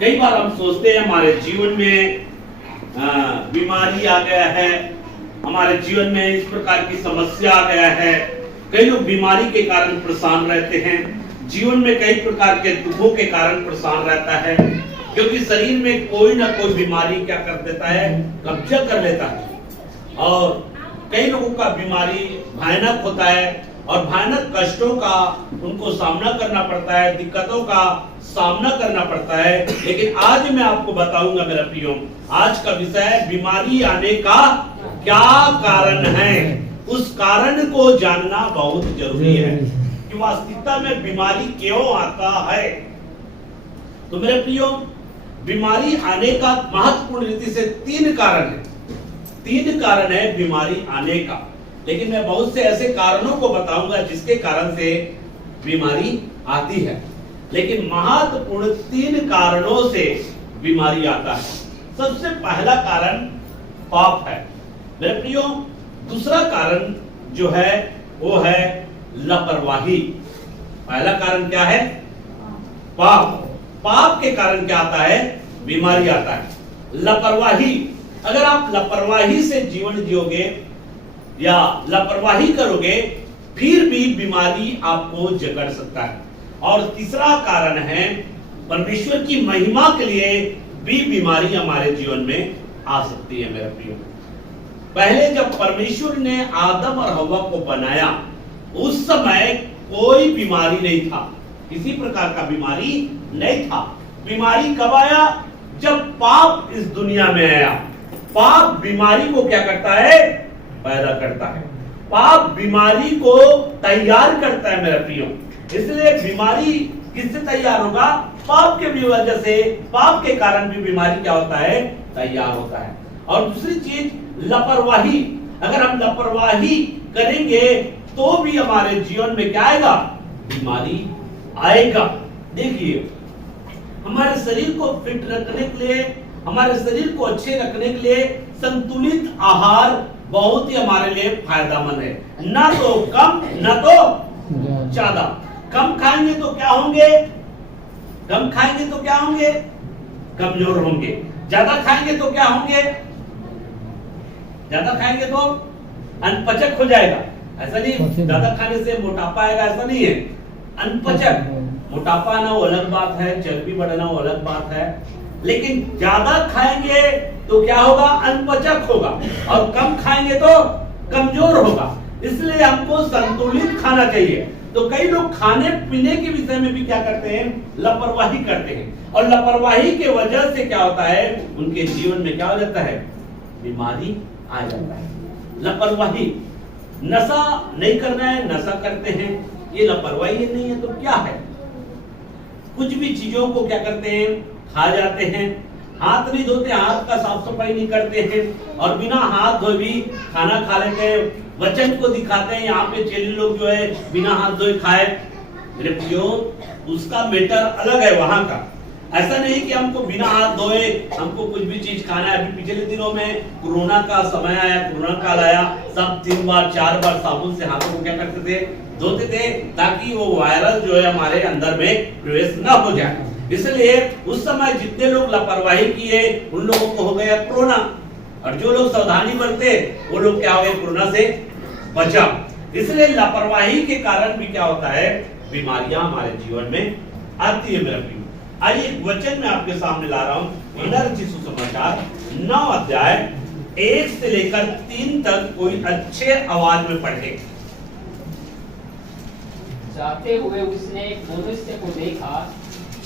कई बार हम सोचते हैं हमारे जीवन में बीमारी आ गया है, हमारे जीवन में इस प्रकार की समस्या आ गया है। कई लोग बीमारी के कारण परेशान रहते हैं, जीवन में कई प्रकार के दुखों के कारण परेशान रहता है, क्योंकि शरीर में कोई ना कोई बीमारी क्या कर देता है, कब्जा कर लेता है। और कई लोगों का बीमारी भयानक होता है और भयानक कष्टों का उनको सामना करना पड़ता है, दिक्कतों का सामना करना पड़ता है। लेकिन आज मैं आपको बताऊंगा मेरा प्रियो, आज का विषय है बीमारी आने का क्या कारण है। उस कारण को जानना बहुत जरूरी है कि वास्तविकता में बीमारी क्यों आता है। तो मेरे प्रियो, बीमारी आने का महत्वपूर्ण रीति से तीन कारण है। तीन कारण है बीमारी आने का, लेकिन मैं बहुत से ऐसे कारणों को बताऊंगा जिसके कारण से बीमारी आती है। लेकिन महत्वपूर्ण तीन कारणों से बीमारी आता है। सबसे पहला कारण पाप है मेरे प्रियो। दूसरा कारण जो है वो है लापरवाही। पहला कारण क्या है? पाप। पाप के कारण क्या आता है? बीमारी आता है। लापरवाही। अगर आप लापरवाही से जीवन जियोगे या लापरवाही करोगे, फिर भी बीमारी आपको जकड़ सकता है। और तीसरा कारण है परमेश्वर की महिमा के लिए भी बीमारी हमारे जीवन में आ सकती है मेरे प्रियो। पहले जब परमेश्वर ने आदम और हव्वा को बनाया, उस समय कोई बीमारी नहीं था, किसी प्रकार का बीमारी नहीं था। बीमारी कब आया? जब पाप इस दुनिया में आया। पाप बीमारी को क्या करता है? पैदा करता है। पाप बीमारी को तैयार करता है मेरे प्रियो। इसलिए बीमारी किससे तैयार होगा? पाप के भी वजह से, पाप के कारण भी बीमारी क्या होता है? तैयार होता है। और दूसरी चीज लापरवाही। अगर हम लापरवाही करेंगे तो भी हमारे जीवन में क्या आएगा? बीमारी आएगा। देखिए, हमारे शरीर को फिट रखने के लिए, हमारे शरीर को अच्छे रखने के लिए संतुलित आहार बहुत ही हमारे लिए फायदेमंद है। ना तो कम ना तो ज्यादा। कम खाएंगे तो क्या होंगे? कम खाएंगे तो क्या होंगे? कमजोर होंगे। ज्यादा खाएंगे तो क्या होंगे? ज्यादा खाएंगे तो अनपचक हो जाएगा। ऐसा नहीं ज्यादा खाने से मोटापा आएगा, ऐसा नहीं है। अनपचक, मोटापा आना वो अलग बात है, चर्बी बढ़ना वो अलग बात है। लेकिन ज्यादा खाएंगे तो क्या होगा? अनपचक होगा। और कम खाएंगे तो कमजोर होगा। इसलिए हमको संतुलित खाना चाहिए। तो कई लोग खाने पीने के विषय में भी क्या करते हैं? लापरवाही करते हैं। और लापरवाही के वजह से क्या होता है? उनके जीवन में क्या हो जाता है? बीमारी आ जाता है। लापरवाही। नशा नहीं करना है, नशा करते हैं, ये लापरवाही नहीं है तो क्या है? कुछ भी चीजों को क्या करते हैं? खा जाते हैं। हाथ नहीं धोते, हाथ का साफ सफाई नहीं करते हैं और बिना हाथ धोए भी खाना खा लेते हैं। वचन को दिखाते हैं, यहाँ पे चेले लोग जो है बिना हाथ धोए खाए। मेरे प्रियो, उसका मैटर अलग है वहां का। ऐसा नहीं कि हमको बिना हाथ धोए हमको कुछ भी चीज खाना है। अभी पिछले दिनों में कोरोना का समय आया, कोरोना काल आया, सब 3 बार 4 बार साबुन से हाथों को क्या करते थे? धोते थे, ताकि वो वायरस जो है हमारे अंदर में प्रवेश न हो जाए। इसलिए उस समय जितने लोग लापरवाही किए उन लोगों को हो गया कोरोना, और जो लोग सावधानी बरते वो लोग क्या हो गए? कोरोना से बचा। इसलिए लापरवाही के कारण भी क्या होता है? बीमारियां हमारे जीवन में आती है मेरा प्रिय। आइए एक वचन में आपके सामने ला रहा हूं, रचित सुसमाचार 9 अध्याय 1 से लेकर 3 तक। कोई अच्छे आवाज में पढ़े। जाते हुए उसने मनुष्य को देखा,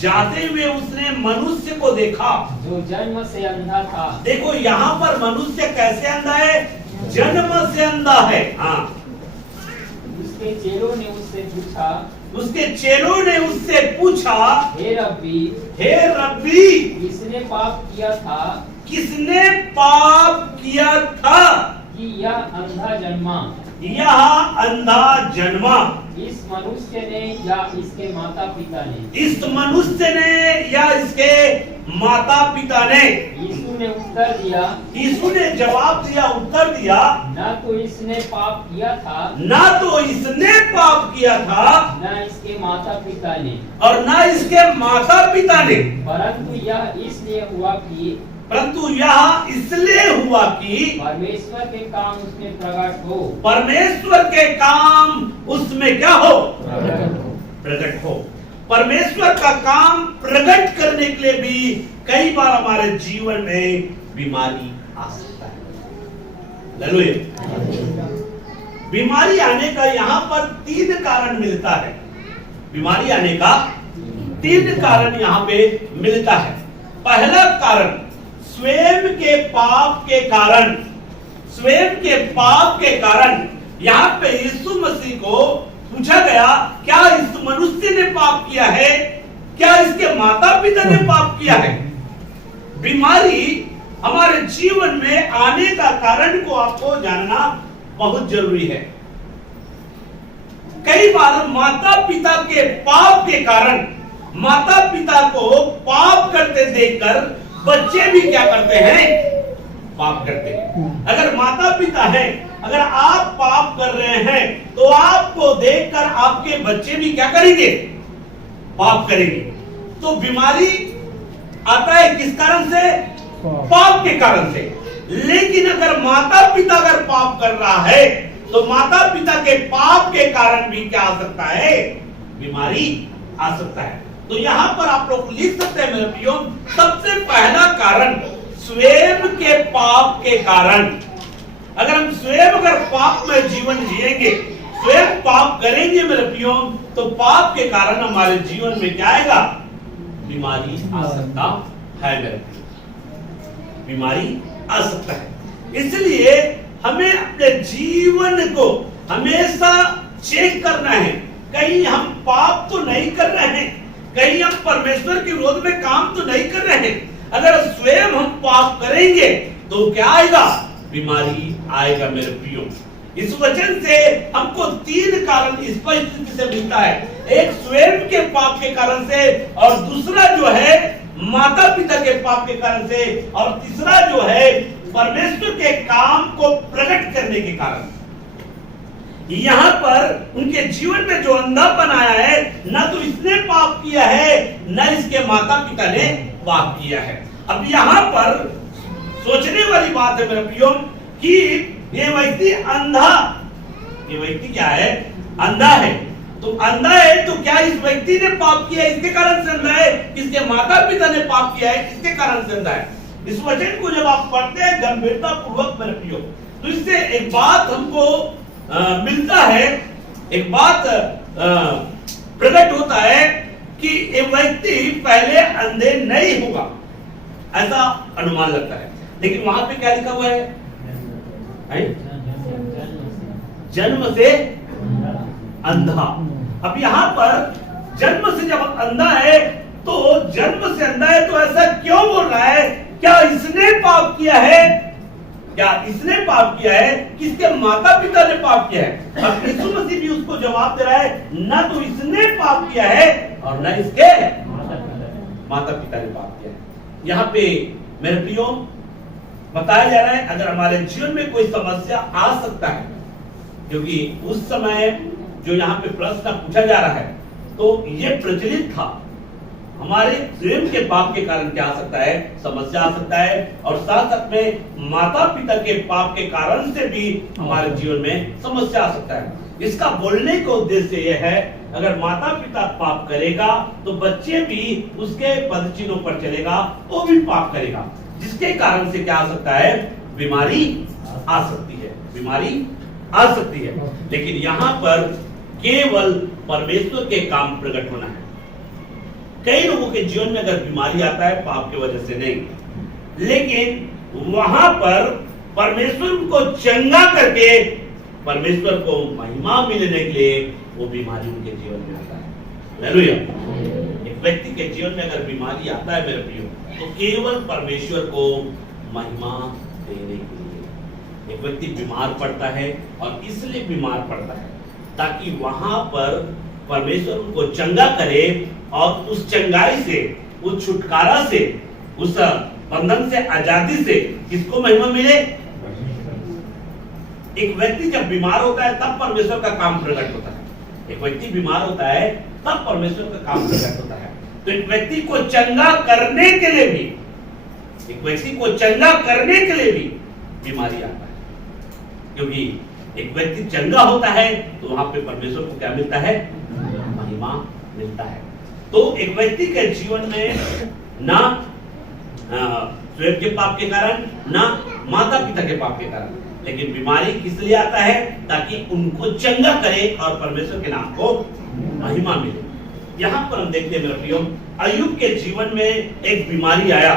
जाते हुए उसने मनुष्य को देखा जो जन्म से अंधा था। देखो, यहाँ पर मनुष्य कैसे अंधा है? जन्म से अंधा है। हाँ। उसके चेलों ने उससे पूछा, उसके चेलों ने उससे पूछा, हे रब्बी, हे रब्बी, किसने पाप किया था? किसने पाप किया था कि यह अंधा जन्मा? यह अंधा जन्मा? इस मनुष्य ने या इसके माता पिता ने? इस मनुष्य ने या इसके माता पिता ने? यीशु यीशु ने उत्तर दिया, यीशु ने जवाब दिया, उत्तर दिया, न तो इसने पाप किया था, ना तो इसने पाप किया था न इसके माता पिता ने, और ना इसके माता पिता ने, परंतु यह इसलिए हुआ कि परंतु यह इसलिए हुआ कि परमेश्वर के काम उसमें प्रकट हो। परमेश्वर के काम उसमें क्या हो? प्रकट हो। प्रकट हो। परमेश्वर का काम प्रकट करने के लिए भी कई बार हमारे जीवन में बीमारी आ सकता है। हालेलुया। बीमारी आने का यहाँ पर 3 कारण मिलता है। बीमारी आने का 3 कारण यहाँ पे मिलता है। पहला कारण स्वयं के पाप के कारण, स्वयं के पाप के कारण यहाँ पे यीशु मसीह को पूछा गया, क्या इस मनुष्य ने पाप किया है? क्या इसके माता पिता ने पाप किया है? बीमारी हमारे जीवन में आने का कारण को आपको जानना बहुत जरूरी है। कई बार माता पिता के पाप के कारण, माता पिता को पाप करते देखकर बच्चे भी क्या करते हैं? पाप करते हैं। अगर माता पिता हैं, अगर आप पाप कर रहे हैं तो आपको देखकर आपके बच्चे भी क्या करेंगे? पाप करेंगे। तो बीमारी आता है किस कारण से? पाप के कारण से। लेकिन अगर माता पिता अगर पाप कर रहा है तो माता पिता के पाप के कारण भी क्या आ सकता है? बीमारी आ सकता है। तो यहां पर आप लोग लिख सकते हैं मेरे प्रियो, सबसे पहला कारण स्वयं के पाप के कारण। अगर हम स्वयं अगर पाप में जीवन जिएंगे, स्वयं पाप करेंगे मेरे प्रियो, तो पाप के कारण हमारे जीवन में क्या आएगा? बीमारी आ सकता है मेरे प्रियो, बीमारी आ सकता है। इसलिए हमें अपने जीवन को हमेशा चेक करना है, कहीं हम पाप तो नहीं कर रहे हैं, कहीं हम परमेश्वर के विरोध में काम तो नहीं कर रहे हैं। अगर स्वयं हम पाप करेंगे तो क्या आएगा? बीमारी आएगा मेरे प्रियो। इस वचन से हमको 3 कारण स्पष्ट रूप से मिलता है। एक स्वयं के पाप के कारण से, और दूसरा जो है माता पिता के पाप के कारण से, और तीसरा जो है परमेश्वर के काम को प्रकट करने के कारण। यहाँ पर उनके जीवन में जो अंधापन आया है, न तो इसने पाप किया है न इसके माता पिता ने पाप किया है। अब यहाँ पर सोचने वाली बात है मेरे प्रियो कि ये व्यक्ति अंधा, ये व्यक्ति क्या है? अंधा है। तो अंधा है तो क्या इस व्यक्ति ने पाप किया इसके कारण से अंधा है? इसके माता पिता ने पाप किया है इसके कारण से अंधा है? इस वचन को जब आप पढ़ते हैं गंभीरता पूर्वक मेरे प्रियो, तो इससे एक बात हमको मिलता है, एक बात प्रकट होता है कि ये व्यक्ति पहले अंधे नहीं होगा, ऐसा अनुमान लगता है। लेकिन वहां पे क्या लिखा हुआ है? जन्म से अंधा। अब यहाँ पर जन्म से जब अंधा है तो जन्म से अंधा है तो ऐसा क्यों बोल रहा है? क्या इसने पाप किया है? क्या इसने पाप किया है? किसके माता पिता ने पाप किया है? अब यीशु मसीह भी उसको जवाब दे रहा है, ना तो इसने पाप किया है और ना इसके माता पिता ने पाप किया है। यहाँ पे मेरे प्रियो बताया जा रहा है अगर हमारे जीवन में कोई समस्या आ सकता है, क्योंकि उस समय जो यहाँ पे प्रश्न पूछा जा रहा है तो ये प्रचलित था, हमारे स्वयं के पाप के कारण क्या आ सकता है? समस्या आ सकता है, और साथ साथ में माता पिता के पाप के कारण से भी हमारे जीवन में समस्या आ सकता है। इसका बोलने का उद्देश्य यह है, अगर माता पिता पाप करेगा तो बच्चे भी उसके पदचिन्हों पर चलेगा, वो भी पाप करेगा, जिसके कारण से क्या आ सकता है? बीमारी आ सकती है, बीमारी आ सकती है। लेकिन यहाँ पर केवल परमेश्वर के काम प्रकट होना है। कई लोगों के जीवन में अगर बीमारी आता है पाप की वजह से नहीं, लेकिन वहां पर परमेश्वर को चंगा करके परमेश्वर को महिमा मिलने के लिए वो बीमारी उनके जीवन में आता है। हालेलुया। एक व्यक्ति के जीवन में अगर बीमारी आता है मेरे प्रियो, तो केवल परमेश्वर को महिमा देने के लिए। एक व्यक्ति बीमार पड़ता है और इसलिए बीमार पड़ता है ताकि वहां पर परमेश्वर उनको चंगा करे और उस चंगाई से, उस छुटकारा से, उस बंधन से, आजादी से किसको महिमा मिले? एक व्यक्ति जब बीमार होता है तब परमेश्वर का काम प्रकट होता है। एक व्यक्ति बीमार होता है तब परमेश्वर का काम प्रकट होता है। तो एक व्यक्ति को चंगा करने के लिए भी, एक व्यक्ति को चंगा करने के लिए भी बीमारी आता है, क्योंकि एक व्यक्ति चंगा होता है तो वहां पे परमेश्वर को क्या मिलता है? महिमा मिलता है। तो एक व्यक्ति के जीवन में ना स्वयं के पाप के कारण, ना माता पिता के पाप के कारण, लेकिन बीमारी किस लिए आता है? ताकि उनको चंगा करे और परमेश्वर के नाम को महिमा मिले। यहाँ पर हम देखते हैं मेरे प्रियो, अय्यूब के जीवन में एक बीमारी आया।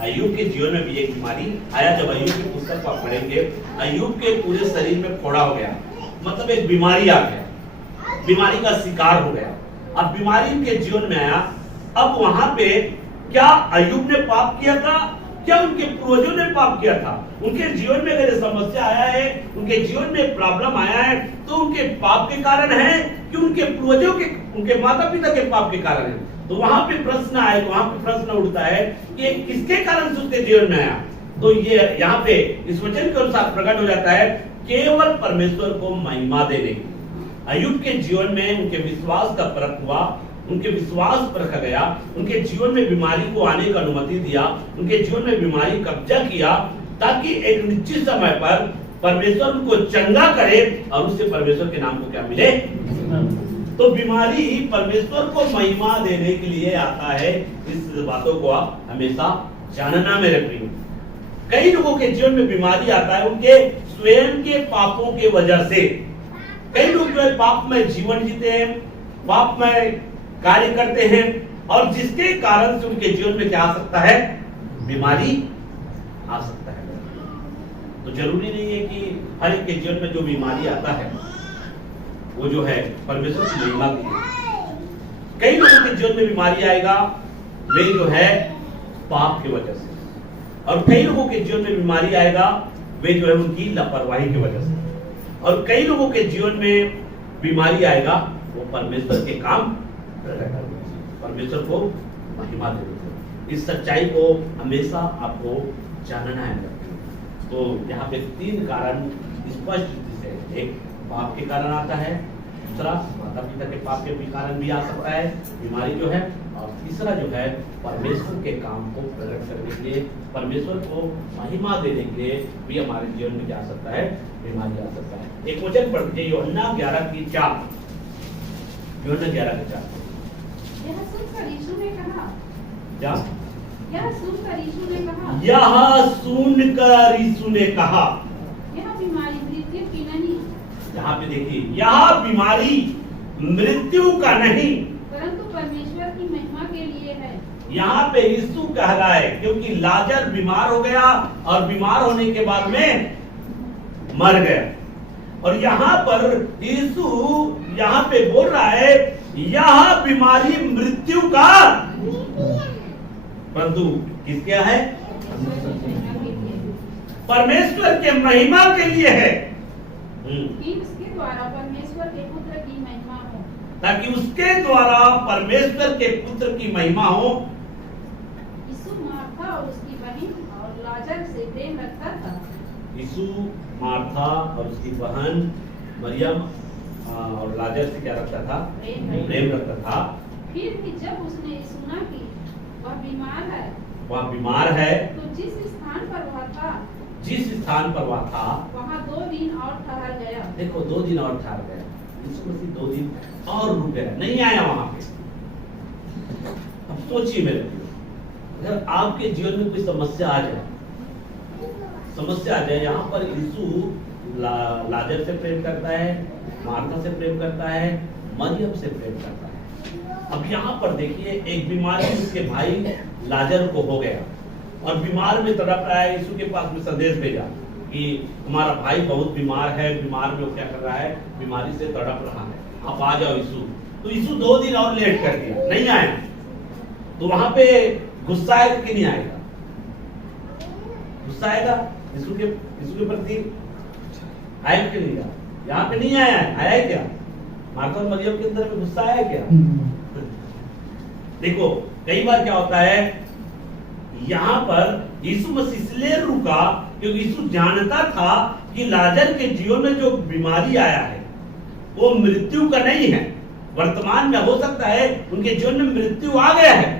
अय्यूब के जीवन में भी एक बीमारी आया। जब अय्यूब की पुस्तक को आप पढ़ेंगे, अय्यूब के पूरे शरीर में फोड़ा हो गया, मतलब एक बीमारी आ गया, बीमारी का शिकार हो गया। अब बीमारी उनके जीवन में आया। अब वहां पे क्या अय्यूब ने पाप किया था? क्या उनके पूर्वजों ने पाप किया था? उनके जीवन में अगर समस्या आया है, उनके जीवन में प्रॉब्लम आया है, तो उनके पाप के कारण है कि उनके पूर्वजों के, उनके माता पिता के पाप के कारण है? तो वहां पे प्रश्न आए, तो वहां पे प्रश्न उठता है कि किसके कारण से उसके जीवन में आया? तो ये यहाँ पे इस वचन के अनुसार प्रकट हो जाता है, केवल परमेश्वर को महिमा देने। अय्यूब के जीवन में उनके विश्वास का परख हुआ, उनके विश्वास परखा गया, उनके जीवन में बीमारी को आने की अनुमति दिया, उनके जीवन में बीमारी कब्जा किया, ताकि एक निश्चित समय पर परमेश्वर उनको चंगा करे और उससे परमेश्वर के नाम को क्या मिले? तो बीमारी परमेश्वर को महिमा देने के लिए आता है। इस बातों को आप हमेशा जानना मेरे प्रिय। कई लोगों के जीवन में बीमारी आता है उनके स्वयं के पापों के वजह से। कई लोग जो है पाप में जीवन जीते हैं, पाप में कार्य करते हैं, और जिसके कारण से उनके जीवन में क्या आ सकता है? बीमारी आ सकता है। तो जरूरी नहीं है कि हर एक के जीवन में जो बीमारी आता है वो जो है परमेश्वर की महिमा के लिए। कई लोगों के जीवन में बीमारी आएगा वे जो है पाप की वजह से, और कई लोगों के जीवन में बीमारी आएगा वे जो है उनकी लापरवाही की वजह से, और कई लोगों के जीवन में बीमारी आएगा वो परमेश्वर के काम, परमेश्वर को महिमा देने। इस सच्चाई को हमेशा आपको जानना है। तो यहाँ पे तीन कारण स्पष्ट रीति से, एक पाप के कारण आता है, दूसरा माता पिता के पाप के कारण भी आ सकता है बीमारी जो है, और तीसरा जो है परमेश्वर के काम को प्रकट करने के लिए, परमेश्वर को महिमा देने के लिए भी हमारे जीवन में क्या आ सकता है? बीमारी आ सकता है। एक वचन पढ़ लीजिए, यूहन्ना 11:4। यूहन्ना 11:4। यह सुनकर यीशु ने कहा, क्या? यह सुनकर यीशु ने कहा, यह सुनकर यीशु ने कहा, यह बीमारी मृत्यु की नहीं, यहाँ पे देखिए, यह बीमारी मृत्यु का नहीं, परंतु परमेश्वर की महिमा के लिए है। यहाँ पे यीशु कह रहा है, क्योंकि लाजर बीमार हो गया और बीमार होने के बाद में मर गया, और यहाँ पर यीशु यहाँ पे बोल रहा है यह बीमारी मृत्यु का, परंतु किसके है? परमेश्वर के महिमा के लिए है, कि उसके द्वारा परमेश्वर के पुत्र की महिमा हो, ताकि उसके द्वारा परमेश्वर के पुत्र की महिमा हो। यीशु मार्था और उसकी बहन और लाजर से प्रेम रखता था। यीशु मार्था और उसकी बहन मरियम और लाजर से क्या रखता था? प्रेम रखता था। फिर भी जब उसने सुना कि वह बीमार है, वह बीमार है, तो जिस स्थान पर वह था, वहाँ 2 दिन और ठहर गया। देखो 2 दिन और ठहर गया। यीशु मसीह 2 दिन और रुक गया, नहीं आया वहां पे। अब सोचिए मेरे प्रिय, अगर आपके जीवन में कोई समस्या आ जाए, यहाँ पर यीशु लाजर से प्रेम करता है, मार्था से प्रेम करता है, मरियम से प्रेम करता है। अब यहाँ पर देखिए, एक बीमारी उसके भाई लाजर को हो गया और बीमार में तड़प रहा है। यीशु के पास में संदेश भेजा कि हमारा भाई बहुत बीमार है, बीमार में वो क्या कर रहा है? बीमारी से तड़प रहा है, आप आ जाओ यीशु। तो यीशु 2 दिन और लेट कर दिया, नहीं आया। तो वहां पे गुस्सा आएगा कि नहीं आएगा? गुस्सा आएगा यीशु के प्रति, आएगा कि नहीं? यहाँ पे नहीं आया है क्या? मार्था और मरियम के अंदर में गुस्सा आया क्या? देखो कई बार क्या होता है, यहाँ पर यीशु मसीह इसलिए रुका क्योंकि यीशु जानता था कि लाजर के जीवन में जो बीमारी आया है वो मृत्यु का नहीं है। वर्तमान में हो सकता है उनके जीवन में मृत्यु आ गया है,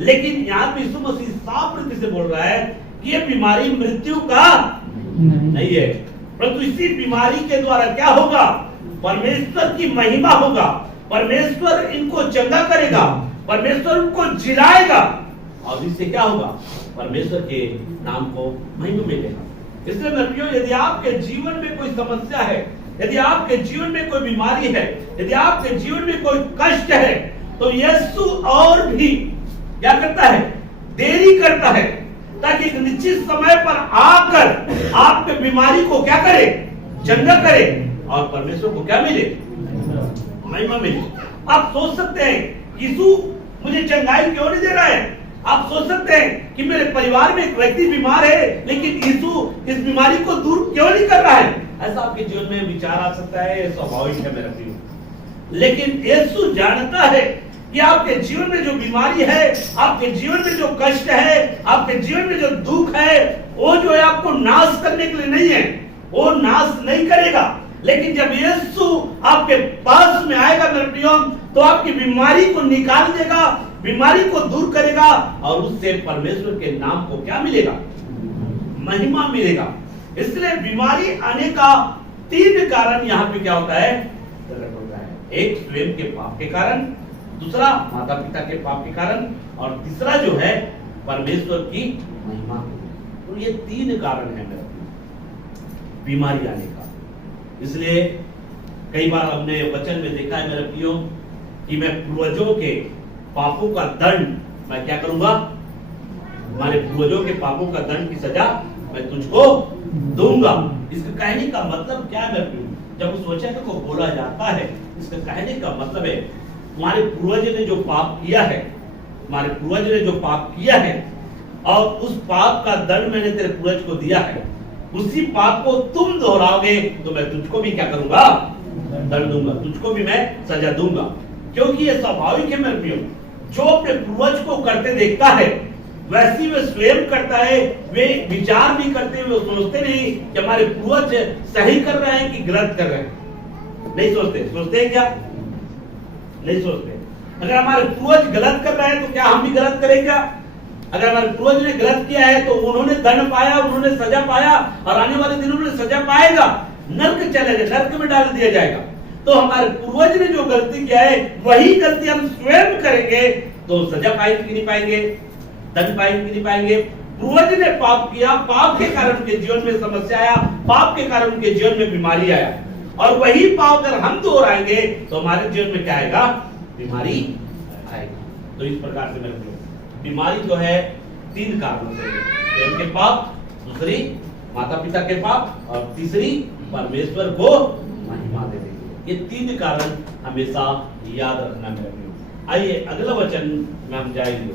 लेकिन यहाँ पे यीशु मसीह साफ रीति से बोल रहा है कि ये बीमारी मृत्यु का नहीं है, परंतु इसी बीमारी के द्वारा क्या होगा, परमेश्वर की महिमा होगा, परमेश्वर इनको चंगा करेगा, परमेश्वर उनको जिलाएगा और इससे क्या होगा, परमेश्वर के नाम को महिमा मिलेगा। इसलिए मेरे प्रियो, यदि आपके जीवन में कोई समस्या है, यदि आपके जीवन में कोई बीमारी है, यदि आपके जीवन में कोई कष्ट है, तो यीशु और भी क्या करता है, देरी करता है ताकि एक निश्चित समय पर आकर आपके बीमारी को क्या करे, चंगा करे और परमेश्वर को क्या मिले, महिमा मिले। आप सोच सकते हैं यीशु मुझे चंगाई क्यों नहीं दे रहा है, आप सोच सकते हैं कि मेरे परिवार में एक व्यक्ति बीमार है लेकिन यीशु इस बीमारी को दूर क्यों नहीं कर रहा है, ऐसा आपके जीवन में विचार आ सकता है, स्वाभाविक है मेरा प्रिय। लेकिन यीशु जानता है कि आपके जीवन में जो बीमारी है, आपके जीवन में जो कष्ट है, आपके जीवन में जो दुख है, वो जो है आपको नाश करने के लिए नहीं है, वो नाश नहीं करेगा। लेकिन जब यीशु आपके पास में आएगा मेरे प्रियो, तो आपकी बीमारी को निकाल देगा, बीमारी को दूर करेगा और उससे परमेश्वर के नाम को क्या मिलेगा, महिमा मिलेगा। इसलिए बीमारी आने का 3 कारण यहाँ पे क्या होता है, एक स्वयं के पाप के कारण, दूसरा माता पिता के पाप के कारण और तीसरा जो है परमेश्वर की महिमा। तो ये 3 कारण है मेरे बीमारी आने का। इसलिए कई बार हमने वचन में देखा है मेरे प्रियो कि मैं पूर्वजों के पापों का दंड मैं क्या करूंगा, हमारे पूर्वजों के पापों का दंड की सजा मैं तुझको दूंगा। इसका कहने का मतलब क्या है, जब उस वचन को बोला जाता है, इसका कहने का मतलब है हमारे पूर्वज ने जो पाप किया है, हमारे पूर्वज ने जो पाप किया है और उस पाप का दंड मैंने तेरे पूर्वज को दिया है, उसी पाप को तुम दोहराओगे तो मैं तुझको भी क्या करूंगा, दंड दूंगा, तुझको भी मैं सजा दूंगा। क्योंकि ये स्वाभाविक है मेरे प्रियो, जो अपने पूर्वज को करते देखता है वैसी वे स्वयं करता है। वे विचार भी करते हैं, वे सोचते नहीं कि हमारे पूर्वज सही कर रहे हैं कि गलत कर रहे हैं, नहीं सोचते। सोचते हैं क्या, नहीं सोचते। अगर हमारे पूर्वज गलत कर रहे हैं तो क्या हम भी गलत करेंगे? अगर हमारे पूर्वज ने गलत किया है तो उन्होंने दंड पाया, उन्होंने सजा पाया और आने वाले दिनों में सजा पाएगा, नर्क चलेगा, नर्क में डाल दिया जाएगा। तो हमारे पूर्वज ने जो गलती किया है वही गलती हम स्वयं करेंगे तो सजा पाएंगे कि नहीं पाएंगे, दंड पाएंगे कि नहीं पाएंगे। पूर्वज ने पाप किया, पाप के कारण उनके जीवन में समस्या आया, पाप के कारण उनके जीवन में बीमारी आया और वही पाप अगर हम दोहराएंगे तो हमारे जीवन में क्या आएगा, बीमारी आएगी। तो इस प्रकार से मेरे बीमारी जो है 3 कारणों से, स्वयं के पाप, दूसरी माता पिता के पाप और तीसरी परमेश्वर को महिमा दे देंगे। ये 3 कारण हमेशा याद रखना मेरे। आइए अगला वचन में हम जाएंगे।